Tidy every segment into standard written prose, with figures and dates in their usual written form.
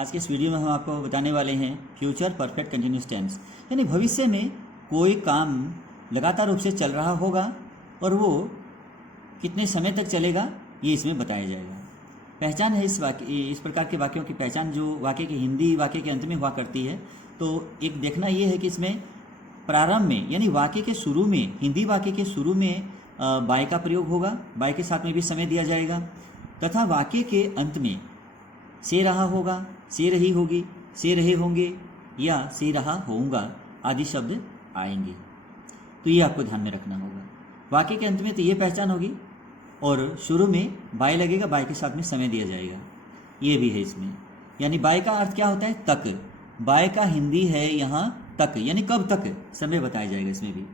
आज के इस वीडियो में हम आपको बताने वाले हैं फ्यूचर परफेक्ट कंटिन्यूस टेंस, यानी भविष्य में कोई काम लगातार रूप से चल रहा होगा और वो कितने समय तक चलेगा ये इसमें बताया जाएगा। पहचान है इस प्रकार के वाक्यों की पहचान जो वाक्य के हिंदी वाक्य के अंत में हुआ करती है। तो एक देखना ये है कि इसमें प्रारंभ में यानी वाक्य के शुरू में, हिंदी वाक्य के शुरू में बाय का प्रयोग होगा, बाय के साथ में भी समय दिया जाएगा, तथा वाक्य के अंत में से रहा होगा, से रही होगी, से रहे होंगे या से रहा होऊंगा आदि शब्द आएंगे। तो ये आपको ध्यान में रखना होगा। वाक्य के अंत में तो ये पहचान होगी और शुरू में बाय लगेगा, बाय के साथ में समय दिया जाएगा, ये भी है इसमें। यानी बाय का अर्थ क्या होता है? तक। बाय का हिंदी है यहाँ तक, यानी कब तक समय बताया जाएगा इसमें भी।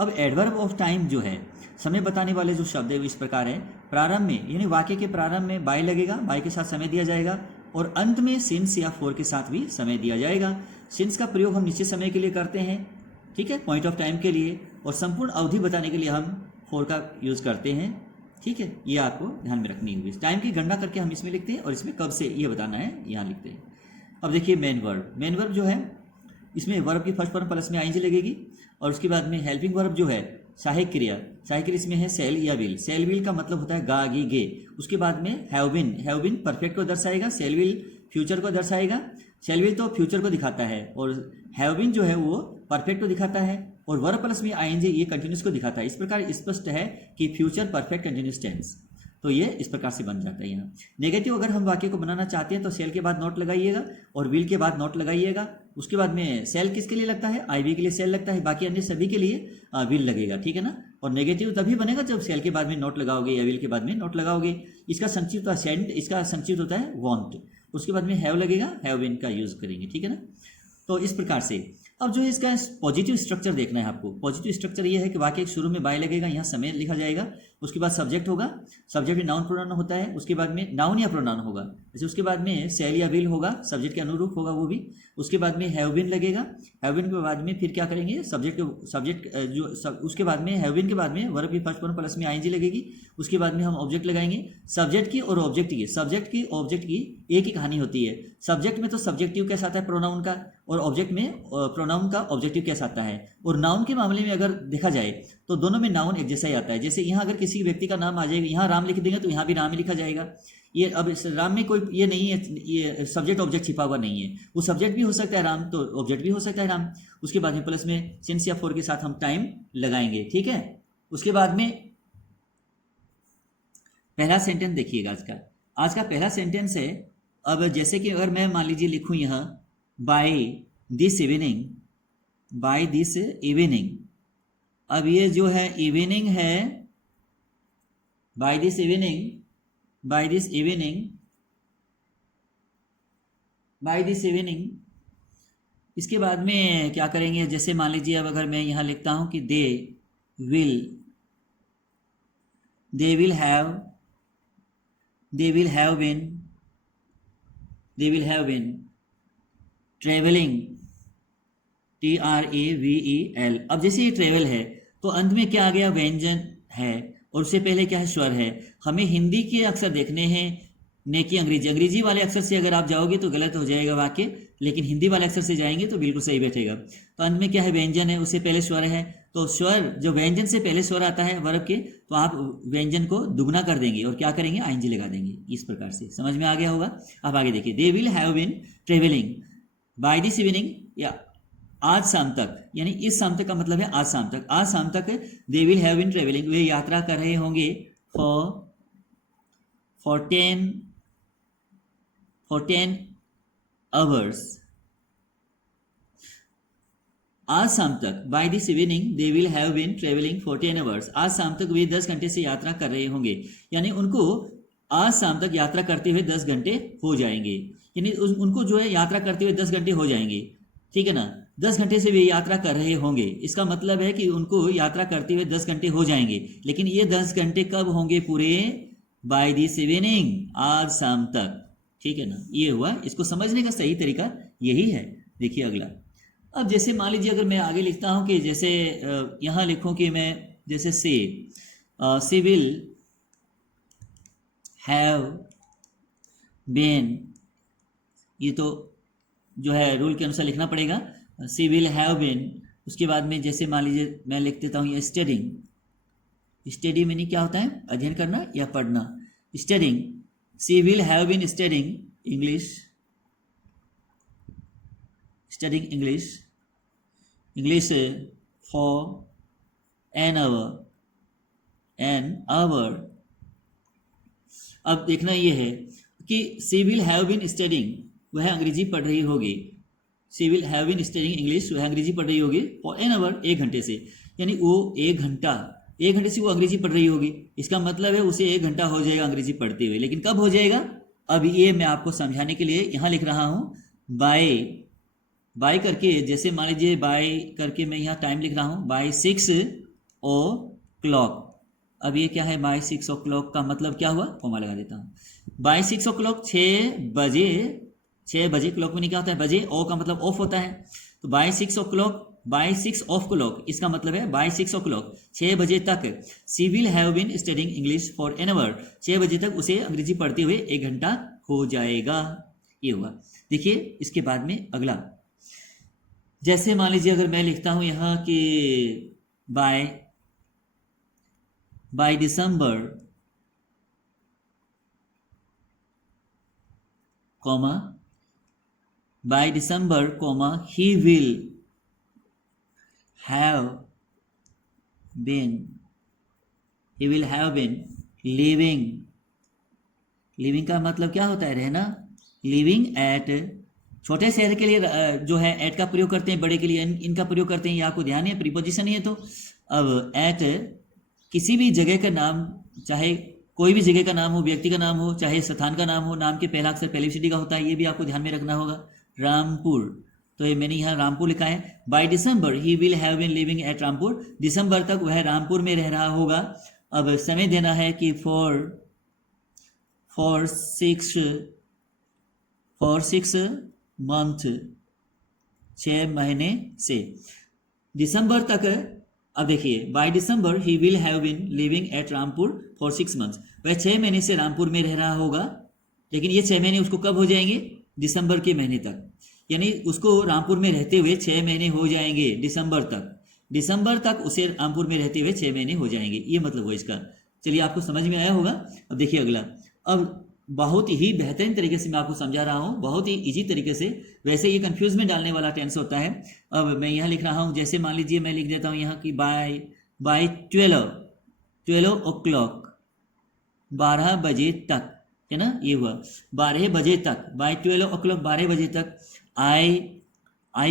अब एडवर्ब ऑफ टाइम जो है, समय बताने वाले जो शब्द है वो इस प्रकार है। प्रारंभ में यानी वाक्य के प्रारंभ में बाय लगेगा, बाय के साथ समय दिया जाएगा, और अंत में सिंस या फॉर के साथ भी समय दिया जाएगा। सिंस का प्रयोग हम निश्चित समय के लिए करते हैं, ठीक है, पॉइंट ऑफ टाइम के लिए, और संपूर्ण अवधि बताने के लिए हम फॉर का यूज़ करते हैं, ठीक है। ये आपको ध्यान में रखनी होगी। टाइम की गणना करके हम इसमें लिखते हैं और इसमें कब से ये बताना है यहाँ लिखते हैं। अब देखिए मेन वर्ब। मेन वर्ब जो है इसमें वर्ब की फर्स्ट फॉर्म प्लस में आईएनजी लगेगी, और उसके बाद में हेल्पिंग वर्ब जो है सहायक क्रिया, सहायक क्रिया इसमें है सेल या विल। सेल विल का मतलब होता है गा गी गे। उसके बाद में हैव बिन परफेक्ट को दर्शाएगा, सेल विल फ्यूचर को दर्शाएगा। सेल विल तो फ्यूचर को दिखाता है और हैव बिन जो है वो परफेक्ट को दिखाता है, और वर्ब प्लस में आईएनजी ये कंटिन्यूस को दिखाता है। इस प्रकार स्पष्ट है कि फ्यूचर परफेक्ट कंटिन्यूस टेंस, तो ये इस प्रकार से बन जाता है। यहाँ नेगेटिव अगर हम वाक्य को बनाना चाहते हैं तो सेल के बाद नोट लगाइएगा और विल के बाद नोट लगाइएगा। उसके बाद में सेल किसके लिए लगता है? आईवी के लिए सेल लगता है, बाकी अन्य सभी के लिए विल लगेगा, ठीक है ना। और नेगेटिव तभी बनेगा जब सेल के बाद में नोट लगाओगे या विल के बाद में नोट लगाओगे। इसका संक्षिप्त होता है सेंट, इसका संक्षिप्त होता है वांट। उसके बाद में हैव लगेगा, हैव बीन का यूज करेंगे, ठीक है ना। तो इस प्रकार से अब जो है इसका पॉजिटिव स्ट्रक्चर देखना है आपको। पॉजिटिव स्ट्रक्चर ये है कि वाक्य के शुरू में बाय लगेगा, यहाँ समय लिखा जाएगा। उसके बाद सब्जेक्ट होगा, सब्जेक्ट में नाउन प्रोनाउन होता है, उसके बाद में नाउन या प्रोनाउन होगा, जैसे उसके बाद में सेल या विल होगा, सब्जेक्ट के अनुरूप होगा वो भी। उसके बाद में हैव बीन लगेगा। हैव बीन के बाद में फिर क्या करेंगे? उसके बाद में हैव बीन के बाद में वर्ब की फर्स्ट फॉर्म प्लस में आईएनजी लगेगी। उसके बाद में हम ऑब्जेक्ट लगाएंगे। सब्जेक्ट की और ऑब्जेक्ट की, सब्जेक्ट की ऑब्जेक्ट की एक ही कहानी होती है। सब्जेक्ट में तो सब्जेक्टिव कैसा आता है प्रोनाउन का, और ऑब्जेक्ट में प्रोनाउन का ऑब्जेक्टिव कैसा आता है। और नाउन के मामले में अगर देखा जाए तो दोनों में नाउन एक जैसा ही आता है। जैसे यहाँ अगर किसी व्यक्ति का नाम आ जाएगा, यहाँ राम लिख देंगे तो यहाँ भी राम ही लिखा जाएगा। ये अब इस राम में कोई ये नहीं है, ये सब्जेक्ट ऑब्जेक्ट छिपा हुआ नहीं है। वो सब्जेक्ट भी हो सकता है राम, तो ऑब्जेक्ट भी हो सकता है राम। उसके बाद में प्लस में सिंस या फॉर के साथ हम टाइम लगाएंगे, ठीक है। उसके बाद में पहला सेंटेंस देखिएगा आज का पहला सेंटेंस है। अब जैसे कि अगर मैं मान लीजिए लिखूं यहाँ by this evening, by this evening. अब ये जो है इवनिंग है, by this evening, by this evening, by this evening. इसके बाद में क्या करेंगे? जैसे मान लीजिए अब अगर मैं यहाँ लिखता हूँ कि they will have been travelling, TRAVEL। अब जैसे ये ट्रेवल है तो अंत में क्या आ गया? व्यंजन है, और उससे पहले क्या है? स्वर है। हमें हिंदी के अक्षर देखने हैं, न कि अंग्रेजी वाले अक्षर से अगर आप जाओगे तो गलत हो जाएगा वाक्य, लेकिन हिंदी वाले अक्षर से जाएंगे तो बिल्कुल सही बैठेगा। तो अंत में क्या है? व्यंजन है, उससे पहले स्वर है। तो स्वर जो व्यंजन से पहले स्वर आता है वर्ब के, तो आप व्यंजन को दुगना कर देंगे और क्या करेंगे? आईएनजी लगा देंगे। इस प्रकार से समझ में आ गया होगा। अब आगे देखिए, they will have been travelling by this evening, या आज शाम तक, यानी इस शाम तक का मतलब है आज शाम तक। आज शाम तक they will have been travelling, वे यात्रा कर रहे होंगे फॉर 10 आवर्स। आज शाम तक, by this evening they will have been travelling for 10 hours. आज शाम तक वे 10 घंटे से यात्रा कर रहे होंगे, यानी उनको आज शाम तक यात्रा करते हुए 10 घंटे हो जाएंगे। यानी उनको जो है यात्रा करते हुए 10 घंटे हो जाएंगे, ठीक है ना। 10 घंटे से वे यात्रा कर रहे होंगे, इसका मतलब है कि उनको यात्रा करते हुए 10 घंटे हो जाएंगे। लेकिन ये 10 घंटे कब होंगे पूरे? बाय दिस इवनिंग, आज शाम तक, ठीक है ना। ये हुआ, इसको समझने का सही तरीका यही है। देखिए अगला। अब जैसे मान लीजिए अगर मैं आगे लिखता हूं कि जैसे यहाँ लिखूं कि मैं जैसे सी विल हैव बीन ये तो जो है रूल के अनुसार लिखना पड़ेगा। सी विल हैव बीन, उसके बाद में जैसे मान लीजिए मैं लिख देता हूँ ये स्टडिंग। स्टडी मीनिंग क्या होता है? अध्ययन करना या पढ़ना। Studying, she will have been studying English, studying English, English for an hour. अब देखना ये है कि she will have been studying, वह अंग्रेजी पढ़ रही होगी। She will have been studying English, वह अंग्रेजी पढ़ रही होगी फॉर एन आवर, 1 घंटे से, यानी वो 1 घंटे से वो अंग्रेजी पढ़ रही होगी। इसका मतलब है उसे 1 घंटा हो जाएगा अंग्रेजी पढ़ते हुए। लेकिन कब हो जाएगा? अब ये मैं आपको समझाने के लिए यहाँ लिख रहा हूँ बाय करके, जैसे मान लीजिए बाय करके मैं यहाँ टाइम लिख रहा हूँ बाय 6 o'clock। अब ये क्या है? बाय 6 o'clock का मतलब क्या हुआ? कॉमा लगा देता हूँ। बाय 6 o'clock 6 बजे, क्लॉक में क्या होता है? बजे, ओ का मतलब ऑफ होता है। तो बाय 6 o'clock, इसका मतलब है बाय 6 o'clock 6 बजे तक she will have been studying English for an hour, 6 बजे तक उसे अंग्रेजी पढ़ते हुए 1 घंटा हो जाएगा। ये हुआ। देखिए इसके बाद में अगला, जैसे मान लीजिए अगर मैं लिखता हूं यहाँ कि by December comma by December comma he will have been living का मतलब क्या होता है? रहना। लिविंग एट, छोटे शहर के लिए जो है एट का प्रयोग करते हैं, बड़े के लिए इनका प्रयोग करते हैं। ये आपको ध्यान है, प्रीपोजिशन ही है। तो अब एट किसी भी जगह का नाम, चाहे कोई भी जगह का नाम हो, व्यक्ति का नाम हो, चाहे स्थान का नाम हो, नाम के पहला अक्षर पहली सिटी का होता है, ये भी आपको ध्यान में रखना होगा। रामपुर, तो ये मैंने यहाँ रामपुर लिखा है। By December he will have been living at Rampur, दिसंबर तक वह रामपुर में रह रहा होगा। अब समय देना है कि फॉर 6 मंथ, 6 महीने से दिसंबर तक। अब देखिए by December he will have been living at Rampur for 6 months, वह 6 महीने से रामपुर में रह रहा होगा। लेकिन ये 6 महीने उसको कब हो जाएंगे? दिसंबर के महीने तक, यानी उसको रामपुर में रहते हुए 6 महीने हो जाएंगे दिसंबर तक उसे रामपुर में रहते हुए 6 महीने हो जाएंगे। ये मतलब हो इसका। चलिए आपको समझ में आया होगा। अब देखिए अगला, अब बहुत ही बेहतरीन तरीके से मैं आपको समझा रहा हूँ, बहुत ही इजी तरीके से। वैसे ये कंफ्यूज में डालने वाला टेंस होता है। अब मैं यहाँ लिख रहा हूँ, जैसे मान लीजिए मैं लिख देता हूँ यहाँ कि बाय 12 o'clock, 12 बजे तक, है ना? ये हुआ 12 बजे तक, बाय 12 o'clock 12 बजे तक। आई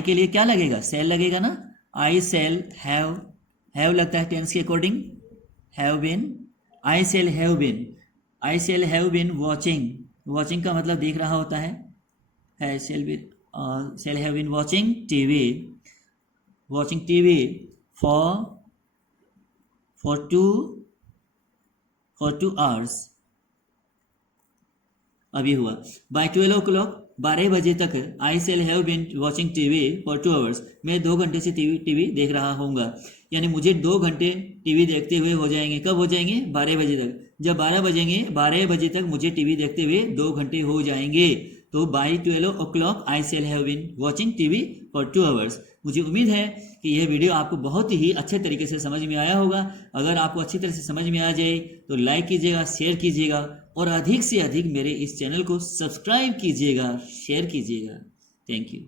के लिए क्या लगेगा? सेल लगेगा ना। आई सेल हैव लगता है टेंस के according, have been, I shall have been watching का मतलब देख रहा होता है। Shall have been watching TV for 2 hours। अभी हुआ बाय 12 o'clock 12 बजे तक I shall have been watching TV for 2 hours, मैं 2 घंटे से टीवी देख रहा होऊंगा। यानी मुझे 2 घंटे टीवी देखते हुए हो जाएंगे। कब हो जाएंगे? 12 बजे तक। जब 12 बजेंगे, 12 बजे तक मुझे टीवी देखते हुए 2 घंटे हो जाएंगे। तो by 12 o'clock I shall have been watching TV for 2 hours। मुझे उम्मीद है कि यह वीडियो आपको बहुत ही अच्छे तरीके से समझ में आया होगा। अगर आपको अच्छी तरह से समझ में आ जाए तो लाइक कीजिएगा, शेयर कीजिएगा और अधिक से अधिक मेरे इस चैनल को सब्सक्राइब कीजिएगा, शेयर कीजिएगा। Thank you.